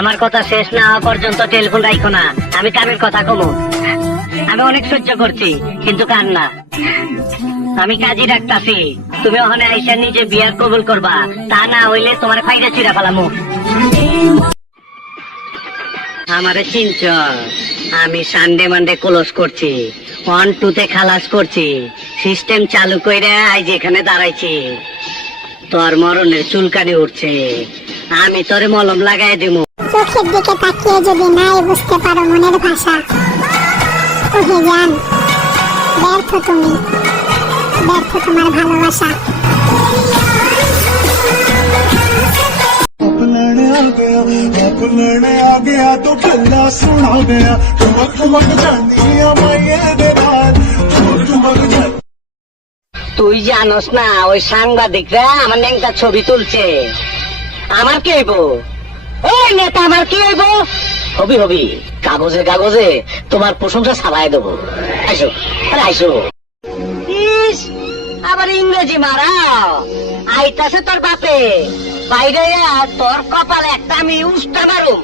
আমার কথা শেষ না হওয়া পর্যন্ত টেলিফোন রাখো না। আমি কানের কথা কমু। আমি অনেক সহ্য করছি, কিন্তু কান না আমি কাজী রাখতাছি তুমি ওখানে আইসা নিজে বিয়ার কবুল করবা। তা না হইলে তোমার ফাইদা চিরা ফেলামু। আমারে চিনচ আমি সানডে মানডে ক্লোজ করছি। ওয়ান টু তে খালাস করছি। সিস্টেম চালু কইরা আজ এখানে দাঁড়াইছি। তোর মরণের চুলকানি উঠছে। আমি তোরে মলম লাগাই দিমু। চোখের দিকে তাকিয়ে যদি নাই বুঝতে পারো মনের ভাষা ওহে জান ব্যর্থ তুমি ব্যর্থ তোমার ভালোবাসা अपनाने आ गया अपनाने आ गया तो गल्ला सुना गया ठुमक ठुमक जानिया माये दे नाल ठुमक ठुमक जानिया তুই জানোস না ওই সাংবাদিকরা আমার ন্যাংটা ছবি তুলছে আমার কি হইব ওই নেতা আমার কি হইব? হবি হবি। কাগজে কাগজে তোমার প্রশংসা ছাড়াই দেবো। আইসো আরে আইসো। ইস, আবার ইংরেজি মারাও। আইতাছে তোর বাপে। বাইরে তোর কপালে একটা আমি উস্তা মারুম।